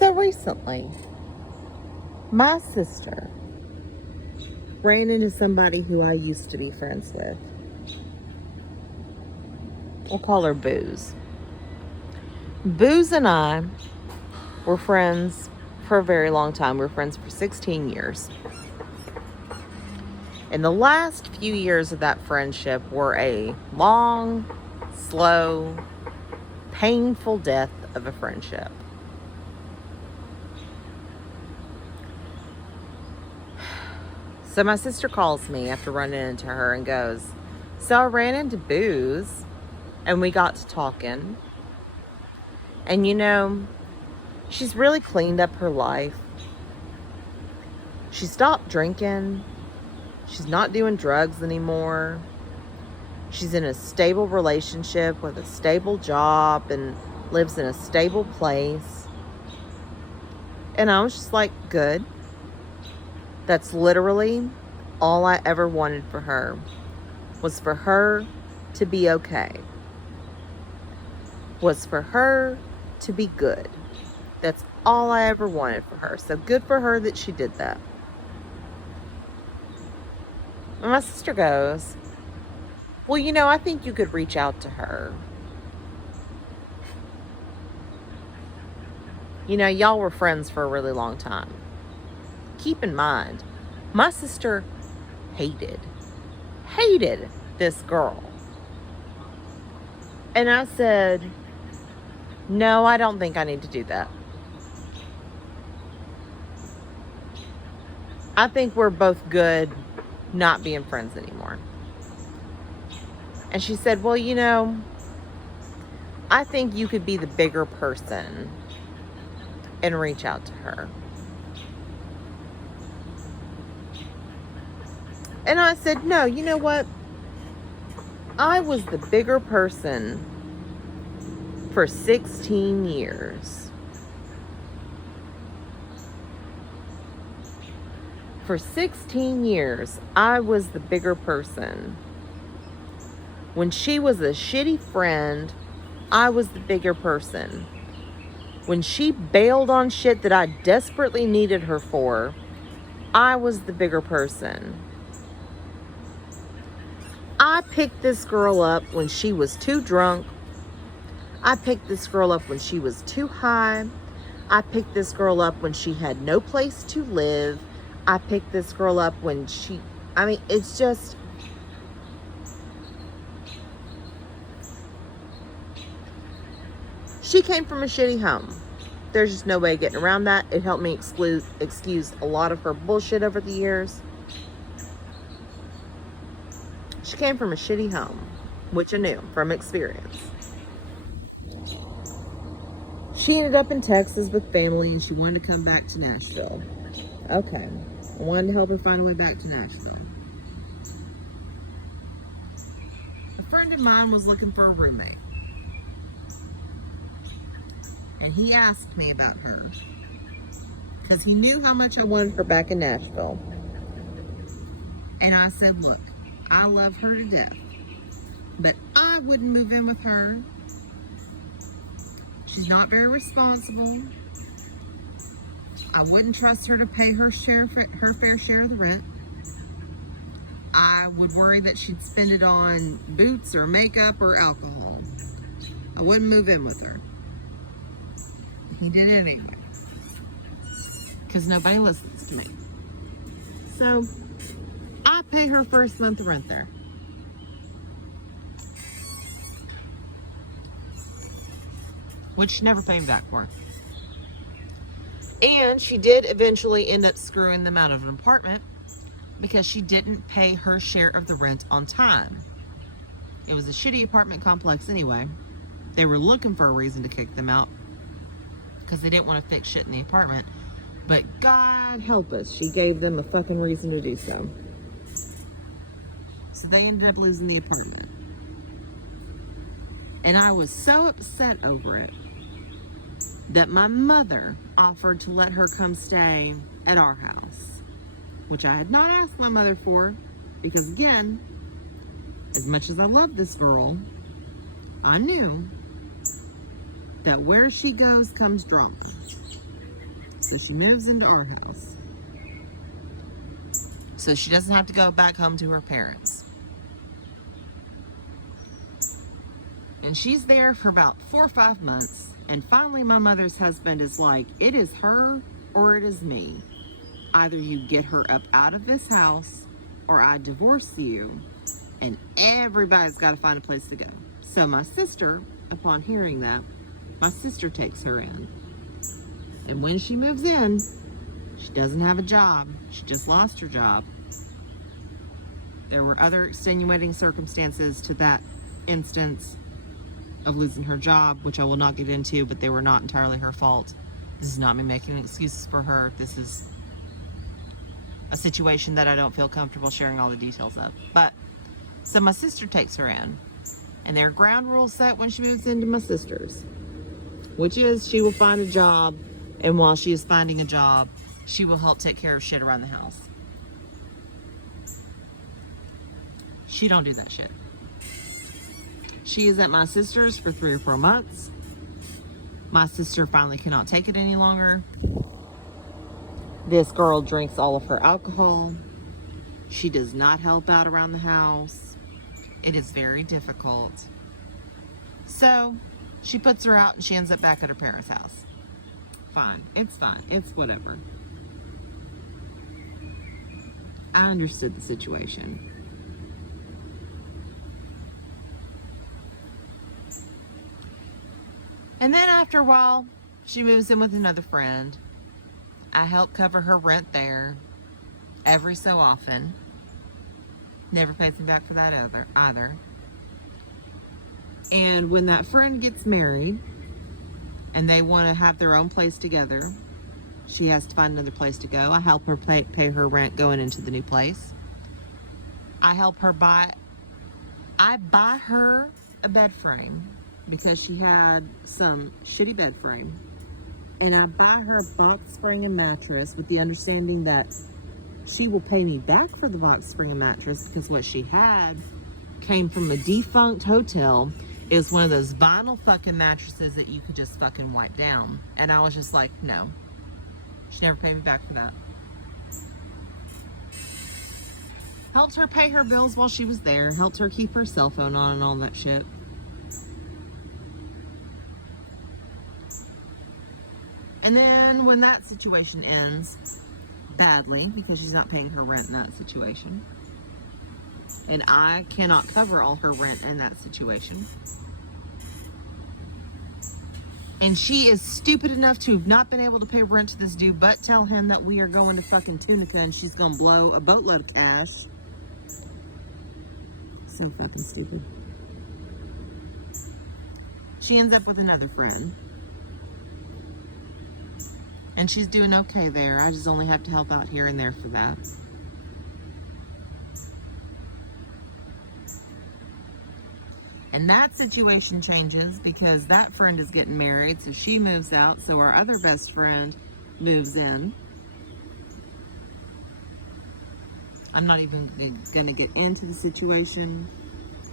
So recently, my sister ran into somebody who I used to be friends with. We'll call her Booze. Booze and I were friends for a very long time. We were friends for 16 years. And the last few years of that friendship were a long, slow, painful death of a friendship. So my sister calls me after running into her and goes, "So I ran into Booze and we got to talking. And she's really cleaned up her life. She stopped drinking. She's not doing drugs anymore. She's in a stable relationship with a stable job and lives in a stable place." And I was just like, good. That's literally all I ever wanted for her, was for her to be okay. Was for her to be good. That's all I ever wanted for her. So good for her that she did that. And my sister goes, "Well, I think you could reach out to her. Y'all were friends for a really long time." Keep in mind, my sister hated this girl. And I said, "No, I don't think I need to do that. I think we're both good not being friends anymore." And she said, "Well, I think you could be the bigger person and reach out to her." And I said, "No, you know what? I was the bigger person for 16 years. For 16 years, I was the bigger person. When she was a shitty friend, I was the bigger person. When she bailed on shit that I desperately needed her for, I was the bigger person. I picked this girl up when she was too drunk. I picked this girl up when she was too high. I picked this girl up when she had no place to live. I picked this girl up when it's just..." She came from a shitty home. There's just no way of getting around that. It helped me excuse a lot of her bullshit over the years. She came from a shitty home, which I knew from experience. She ended up in Texas with family and she wanted to come back to Nashville. Okay. I wanted to help her find a way back to Nashville. A friend of mine was looking for a roommate. And he asked me about her because he knew how much I wanted her back in Nashville. And I said, "Look, I love her to death, but I wouldn't move in with her. She's not very responsible. I wouldn't trust her to pay her fair share of the rent. I would worry that she'd spend it on boots or makeup or alcohol. I wouldn't move in with her." He did it anyway, because nobody listens to me. So I pay her first month of rent there. Which she never paid me back for. And she did eventually end up screwing them out of an apartment because she didn't pay her share of the rent on time. It was a shitty apartment complex anyway. They were looking for a reason to kick them out because they didn't want to fix shit in the apartment. But God help us, she gave them a fucking reason to do so. So they ended up losing the apartment. And I was so upset over it that my mother offered to let her come stay at our house, which I had not asked my mother for, because again, as much as I love this girl, I knew that where she goes comes drama. So she moves into our house. So she doesn't have to go back home to her parents. And she's there for about 4 or 5 months. And finally my mother's husband is like, it is her or it is me. Either you get her up out of this house or I divorce you. And everybody's got to find a place to go. So my sister, upon hearing that, my sister takes her in. And when she moves in, she doesn't have a job. She just lost her job. There were other extenuating circumstances to that instance of losing her job, which I will not get into, but they were not entirely her fault. This is not me making excuses for her. This is a situation that I don't feel comfortable sharing all the details of. But, so my sister takes her in. And there are ground rules set when she moves into my sister's. Which is, she will find a job, and while she is finding a job, she will help take care of shit around the house. She don't do that shit. She is at my sister's for 3 or 4 months. My sister finally cannot take it any longer. This girl drinks all of her alcohol. She does not help out around the house. It is very difficult. So she puts her out and she ends up back at her parents' house. Fine. It's fine. It's whatever. I understood the situation. And then after a while, she moves in with another friend. I help cover her rent there every so often. Never pays me back for that either. And when that friend gets married and they want to have their own place together, she has to find another place to go. I help her pay her rent going into the new place. I buy her a bed frame because she had some shitty bed frame. And I buy her a box spring and mattress with the understanding that she will pay me back for the box spring and mattress because what she had came from a defunct hotel. It was one of those vinyl fucking mattresses that you could just fucking wipe down. And I was just like, no. She never paid me back for that. Helped her pay her bills while she was there. Helped her keep her cell phone on and all that shit. And then when that situation ends badly, because she's not paying her rent in that situation, and I cannot cover all her rent in that situation, and she is stupid enough to have not been able to pay rent to this dude, but tell him that we are going to fucking Tunica and she's gonna blow a boatload of cash. So fucking stupid. She ends up with another friend. And she's doing okay there. I just only have to help out here and there for that. And that situation changes because that friend is getting married, so she moves out, so our other best friend moves in. I'm not even going to get into the situation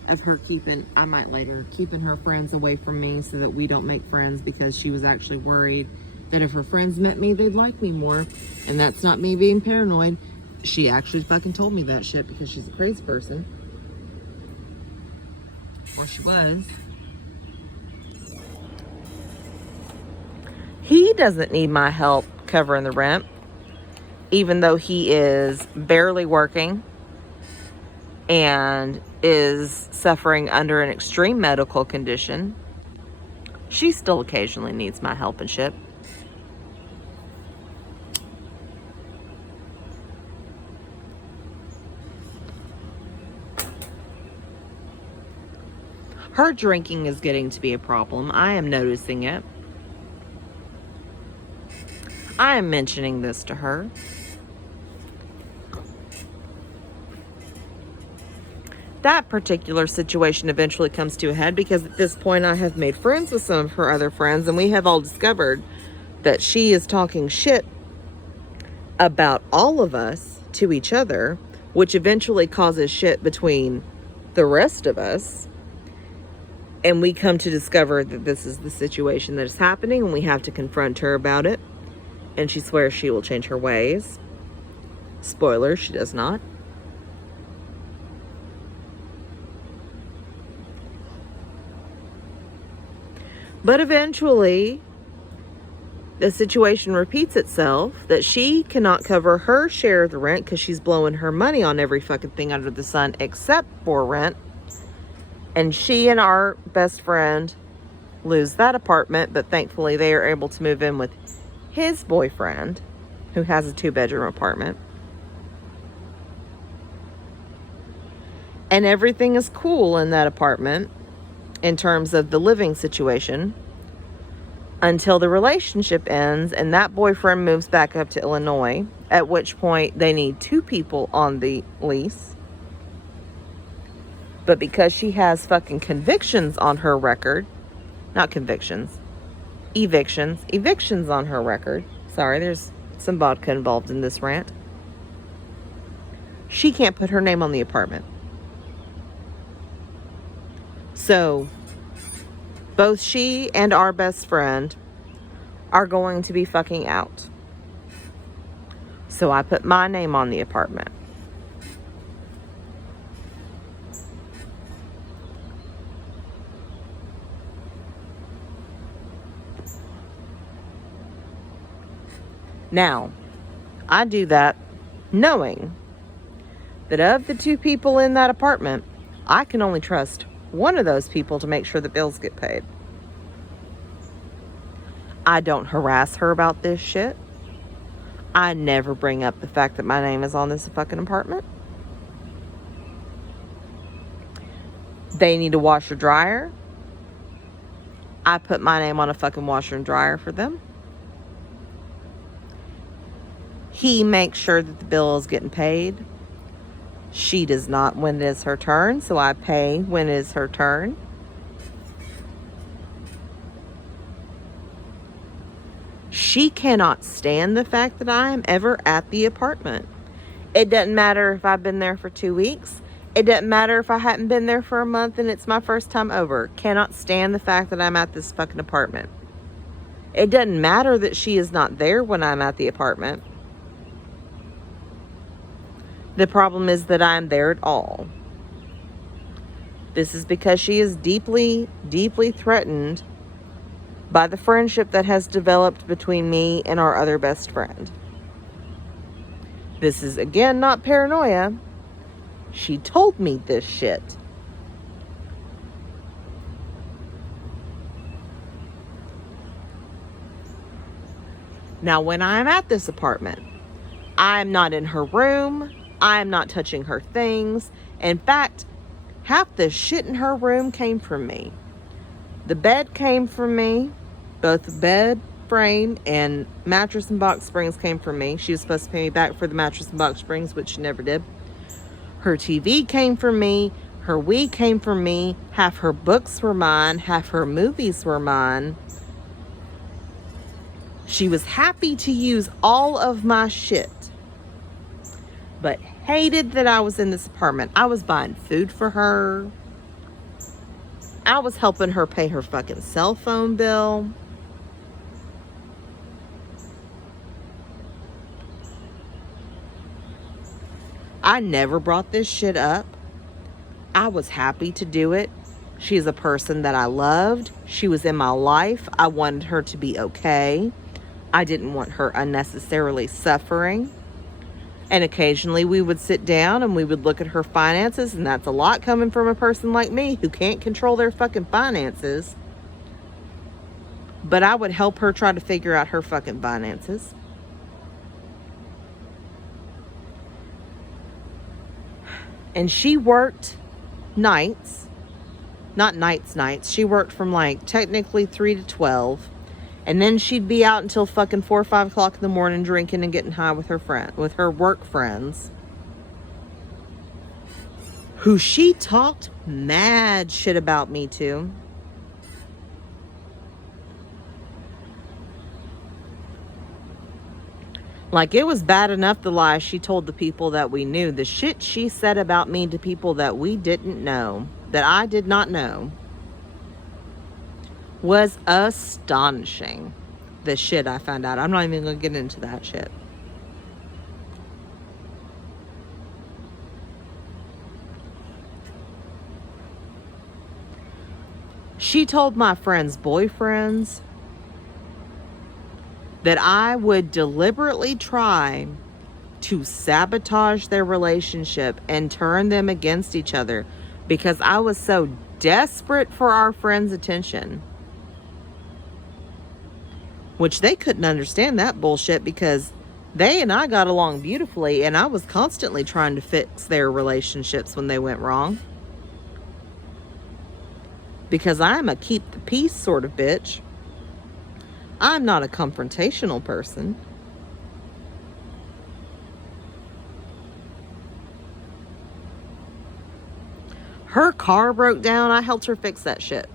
of her keeping her friends away from me so that we don't make friends, because she was actually worried that if her friends met me, they'd like me more. And that's not me being paranoid. She actually fucking told me that shit because she's a crazy person. Or she was. He doesn't need my help covering the rent, even though he is barely working and is suffering under an extreme medical condition. She still occasionally needs my help and shit. Her drinking is getting to be a problem. I am noticing it. I am mentioning this to her. That particular situation eventually comes to a head because at this point I have made friends with some of her other friends, and we have all discovered that she is talking shit about all of us to each other, which eventually causes shit between the rest of us. And we come to discover that this is the situation that is happening, and we have to confront her about it. and she swears she will change her ways. Spoiler, she does not. But eventually, the situation repeats itself that she cannot cover her share of the rent because she's blowing her money on every fucking thing under the sun except for rent. And she and our best friend lose that apartment, but thankfully they are able to move in with his boyfriend, who has a 2-bedroom apartment. And everything is cool in that apartment in terms of the living situation until the relationship ends and that boyfriend moves back up to Illinois, at which point they need 2 people on the lease. But because she has fucking convictions on her record, not convictions, evictions on her record. Sorry, there's some vodka involved in this rant. She can't put her name on the apartment. So, both she and our best friend are going to be fucking out. So I put my name on the apartment. Now, I do that knowing that of the 2 people in that apartment, I can only trust one of those people to make sure the bills get paid. I don't harass her about this shit. I never bring up the fact that my name is on this fucking apartment. They need a washer dryer. I put my name on a fucking washer and dryer for them. He makes sure that the bill is getting paid. She does not when it is her turn, so I pay when it is her turn. She cannot stand the fact that I am ever at the apartment. It doesn't matter if I've been there for 2 weeks. It doesn't matter if I hadn't been there for a month and it's my first time over. Cannot stand the fact that I'm at this fucking apartment. It doesn't matter that she is not there when I'm at the apartment. The problem is that I'm there at all. This is because she is deeply, deeply threatened by the friendship that has developed between me and our other best friend. This is, again, not paranoia. She told me this shit. Now, when I'm at this apartment, I'm not in her room. I'm not touching her things. In fact, half the shit in her room came from me. The bed came from me. Both the bed frame and mattress and box springs came from me. She was supposed to pay me back for the mattress and box springs, which she never did. Her TV came from me. Her Wii came from me. Half her books were mine. Half her movies were mine. She was happy to use all of my shit, but hated that I was in this apartment. I was buying food for her. I was helping her pay her fucking cell phone bill. I never brought this shit up. I was happy to do it. She's a person that I loved. She was in my life. I wanted her to be okay. I didn't want her unnecessarily suffering. And occasionally we would sit down and we would look at her finances, and that's a lot coming from a person like me who can't control their fucking finances. But I would help her try to figure out her fucking finances. And she worked nights. Not nights. She worked from like technically 3 to 12. And then she'd be out until fucking 4 or 5 o'clock in the morning drinking and getting high with her work friends. Who she talked mad shit about me to. Like, it was bad enough the lies she told the people that we knew. The shit she said about me to people that we didn't know, that I did not know, was astonishing. the shit I found out. I'm not even going to get into that shit. She told my friends' boyfriends that I would deliberately try to sabotage their relationship and turn them against each other because I was so desperate for our friends' attention. Which they couldn't understand that bullshit because they and I got along beautifully and I was constantly trying to fix their relationships when they went wrong. Because I'm a keep the peace sort of bitch. I'm not a confrontational person. Her car broke down. I helped her fix that shit.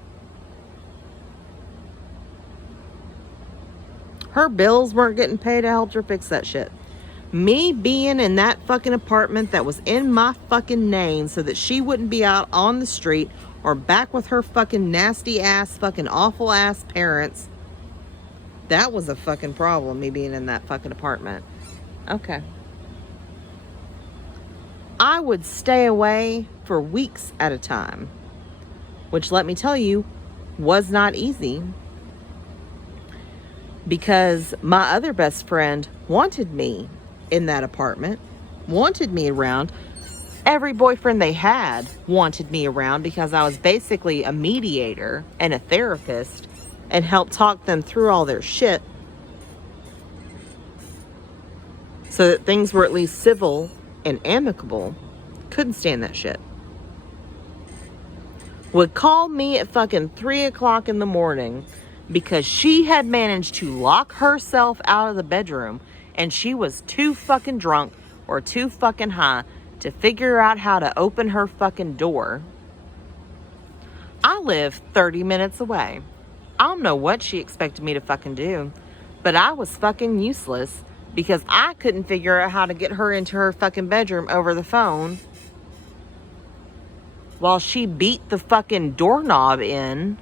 Her bills weren't getting paid. I helped her fix that shit. Me being in that fucking apartment that was in my fucking name so that she wouldn't be out on the street or back with her fucking nasty ass, fucking awful ass parents. That was a fucking problem, me being in that fucking apartment. Okay. I would stay away for weeks at a time, which, let me tell you, was not easy because my other best friend wanted me in that apartment, wanted me around. Every boyfriend they had wanted me around because I was basically a mediator and a therapist and helped talk them through all their shit so that things were at least civil and amicable. Couldn't stand that shit. Would call me at fucking 3 o'clock in the morning because she had managed to lock herself out of the bedroom and she was too fucking drunk or too fucking high to figure out how to open her fucking door. I live 30 minutes away. I don't know what she expected me to fucking do, but I was fucking useless because I couldn't figure out how to get her into her fucking bedroom over the phone while she beat the fucking doorknob in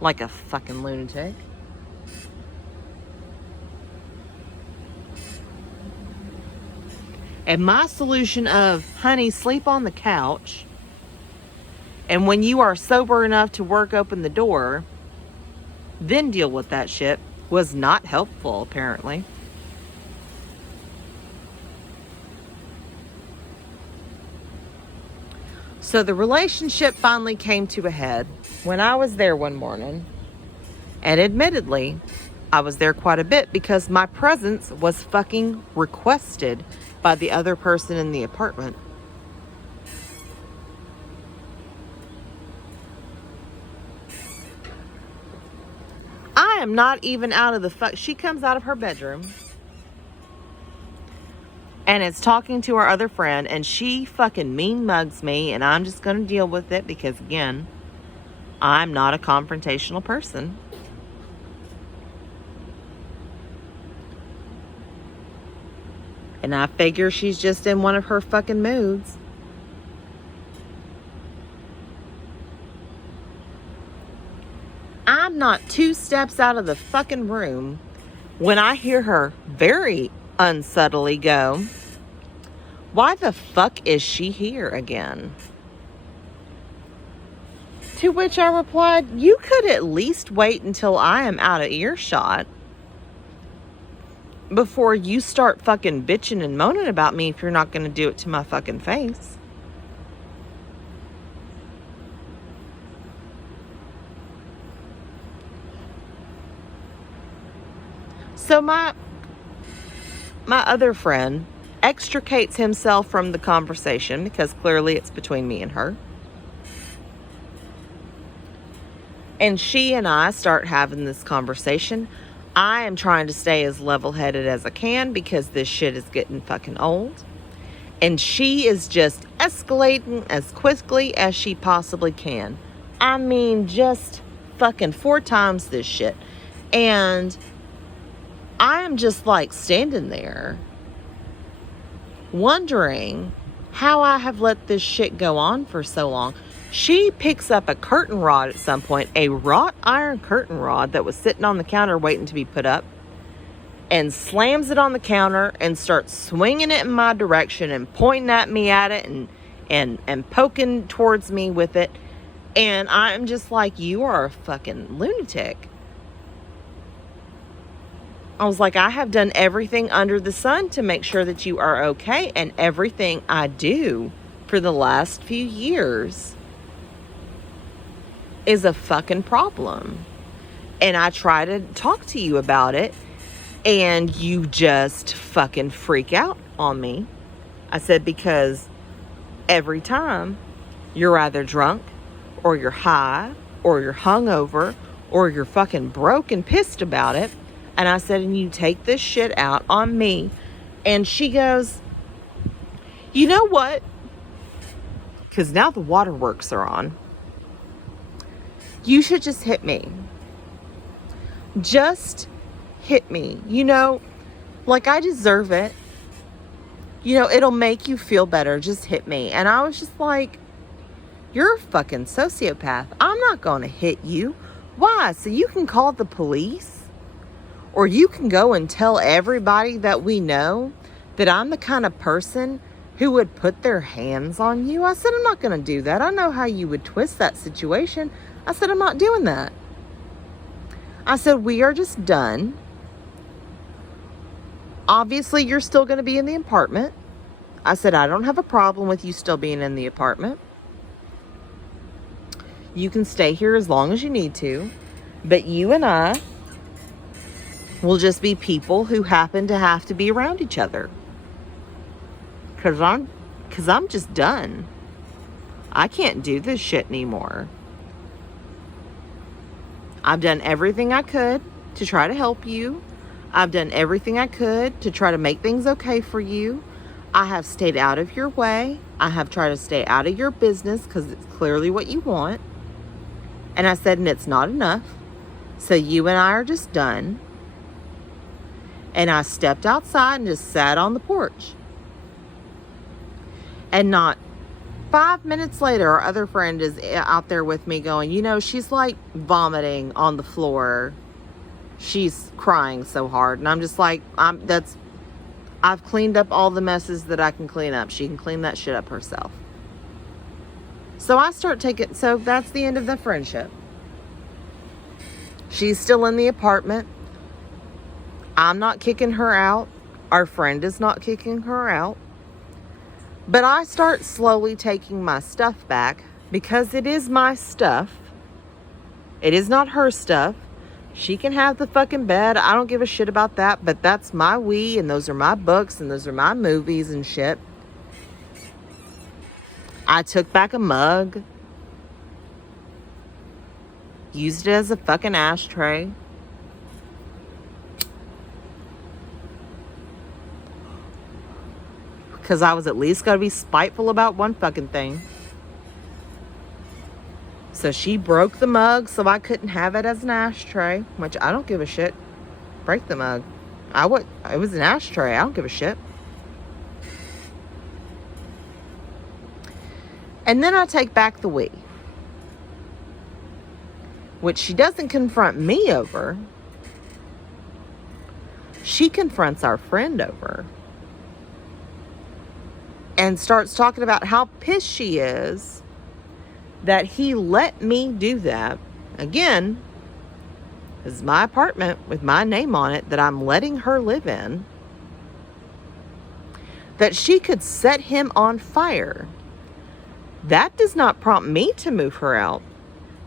like a fucking lunatic. And my solution of, honey, sleep on the couch, and when you are sober enough to work open the door, then deal with that shit, was not helpful, apparently. So the relationship finally came to a head when I was there one morning. And admittedly, I was there quite a bit because my presence was fucking requested by the other person in the apartment. I am not even out of the fuck. She comes out of her bedroom and is talking to her other friend, and she fucking mean mugs me, and I'm just gonna deal with it because, again, I'm not a confrontational person. And I figure she's just in one of her fucking moods. I'm not 2 steps out of the fucking room when I hear her very unsubtly go, "Why the fuck is she here again?" To which I replied, "You could at least wait until I am out of earshot before you start fucking bitching and moaning about me if you're not going to do it to my fucking face." So my other friend extricates himself from the conversation because clearly it's between me and her. And she and I start having this conversation. I am trying to stay as level-headed as I can because this shit is getting fucking old. And she is just escalating as quickly as she possibly can. I mean, just fucking 4 times this shit. And I am just like standing there wondering how I have let this shit go on for so long. She picks up a curtain rod at some point, a wrought iron curtain rod that was sitting on the counter waiting to be put up. and slams it on the counter and starts swinging it in my direction and pointing at me at it and poking towards me with it. And I'm just like, you are a fucking lunatic. I was like, I have done everything under the sun to make sure that you are okay. And everything I do for the last few years is a fucking problem. And I try to talk to you about it, and you just fucking freak out on me. I said, because every time you're either drunk, or you're high, or you're hungover, or you're fucking broke and pissed about it. And I said, and you take this shit out on me. And she goes, you know what? Because now the waterworks are on. You should just hit me. Just hit me. You know, like I deserve it. You know, it'll make you feel better. Just hit me. And I was just like, you're a fucking sociopath. I'm not going to hit you. Why? So you can call the police? Or you can go and tell everybody that we know that I'm the kind of person who would put their hands on you? I said, I'm not going to do that. I know how you would twist that situation. I said, I'm not doing that. I said, we are just done. Obviously, you're still going to be in the apartment. I said, I don't have a problem with you still being in the apartment. You can stay here as long as you need to. But you and I will just be people who happen to have to be around each other. Because I'm just done. I can't do this shit anymore. I've done everything I could to try to help you. I've done everything I could to try to make things okay for you. I have stayed out of your way. I have tried to stay out of your business because it's clearly what you want. And I said, and it's not enough. So you and I are just done. And I stepped outside and just sat on the porch. And not 5 minutes later, our other friend is out there with me going, you know, she's like vomiting on the floor. She's crying so hard. And I'm just like, I've cleaned up all the messes that I can clean up. She can clean that shit up herself. So so that's the end of the friendship. She's still in the apartment. I'm not kicking her out. Our friend is not kicking her out. But I start slowly taking my stuff back because it is my stuff. It is not her stuff. She can have the fucking bed. I don't give a shit about that. But that's my Wii, and those are my books, and those are my movies and shit. I took back a mug. Used it as a fucking ashtray. Because I was at least going to be spiteful about one fucking thing. So she broke the mug so I couldn't have it as an ashtray, which I don't give a shit. Break the mug. It was an ashtray. I don't give a shit. And then I take back the Wii, which she doesn't confront me over. She confronts our friend over. And starts talking about how pissed she is that he let me do that. Again, this is my apartment with my name on it that I'm letting her live in. That she could set him on fire. That does not prompt me to move her out.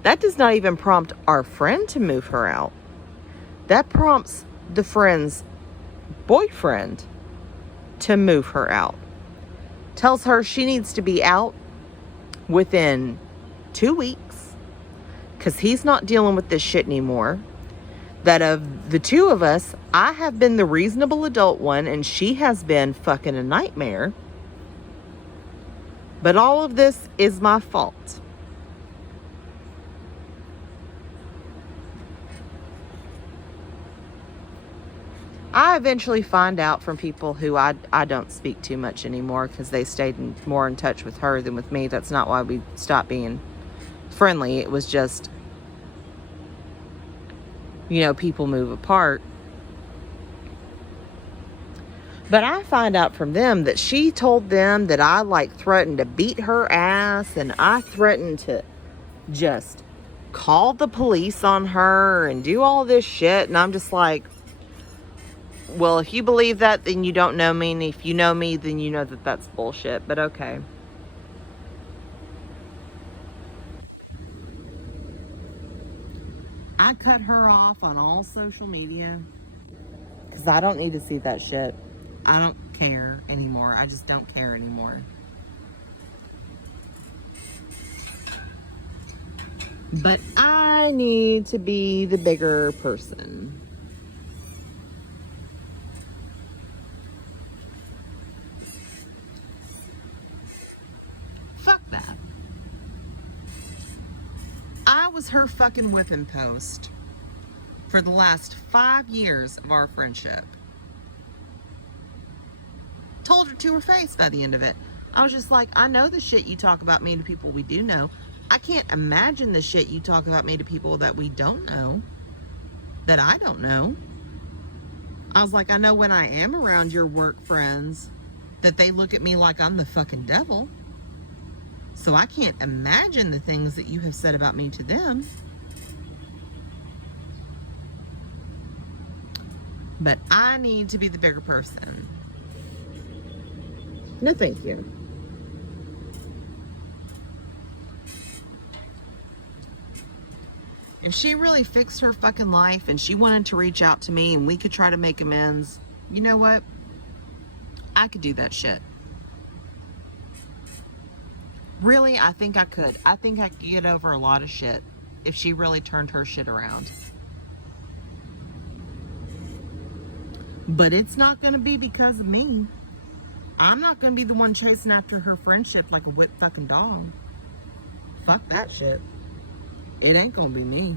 That does not even prompt our friend to move her out. That prompts the friend's boyfriend to move her out. Tells her she needs to be out within 2 weeks because he's not dealing with this shit anymore. That of the two of us, I have been the reasonable adult one and she has been fucking a nightmare. But all of this is my fault. I eventually find out from people who I don't speak too much anymore because they stayed more in touch with her than with me. That's not why we stopped being friendly. It was just, you know, people move apart. But I find out from them that she told them that I like threatened to beat her ass, and I threatened to just call the police on her and do all this shit. And I'm just like, well, if you believe that, then you don't know me. And if you know me, then you know that that's bullshit. But okay. I cut her off on all social media because I don't need to see that shit. I don't care anymore. I just don't care anymore. But I need to be the bigger person. Fuck that. I was her fucking whipping post for the last 5 years of our friendship. Told her to her face by the end of it. I was just like, I know the shit you talk about me to people we do know. I can't imagine the shit you talk about me to people that we don't know, that I don't know. I was like, I know when I am around your work friends that they look at me like I'm the fucking devil. So I can't imagine the things that you have said about me to them. But I need to be the bigger person. No, thank you. If she really fixed her fucking life and she wanted to reach out to me and we could try to make amends, you know what? I could do that shit. Really, I think I could. I think I could get over a lot of shit if she really turned her shit around. But it's not going to be because of me. I'm not going to be the one chasing after her friendship like a whipped fucking dog. Fuck that shit. It ain't going to be me.